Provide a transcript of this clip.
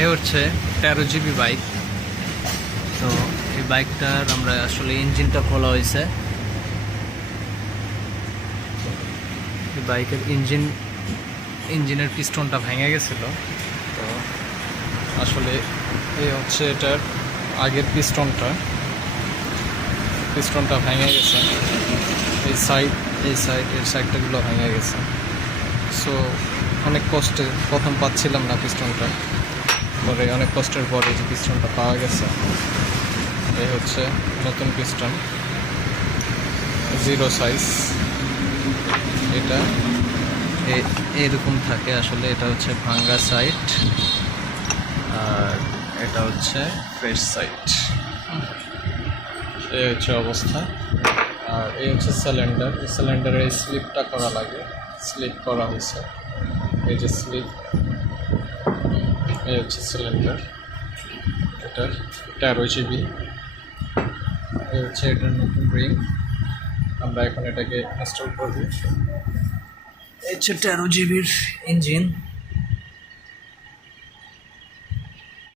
এ হচ্ছে 13 GB bike. তো এই বাইকটার আমরা আসলে ইঞ্জিনটা খোলা হয়েছে। এই বাইকের ইঞ্জিনের পিস্টনটা ভেঙে গেছিল। তো আসলে এই হচ্ছে এটার আগের পিস্টনটা ভেঙে গেছে। এই সাইডটাগুলো ভেঙে গেছে। সো অনেক কষ্টে প্রথম পাচ্ছিলাম না পিস্টনটা, পরে অনেক কষ্টের পরে যে পিস্টনটা পাওয়া গেছে। এই হচ্ছে নতুন পিস্টন, 0 সাইজ। এটা এরকম থাকে আসলে। এটা হচ্ছে ভাঙ্গা সাইড, আর এটা হচ্ছে ফ্রেশ সাইড। এই হচ্ছে অবস্থা। আর এই হচ্ছে সিলিন্ডার। এই সিলিন্ডারে স্লিপটা করা লাগে, স্লিপ করা হয়েছে। এই যে স্লিপ, এই হচ্ছে সিলিন্ডার। এটার 13 GB। এই হচ্ছে এটার নতুন রিং। আমরা এখন এটাকে ইনস্টল করব। এই হচ্ছে 13 GB ইঞ্জিন।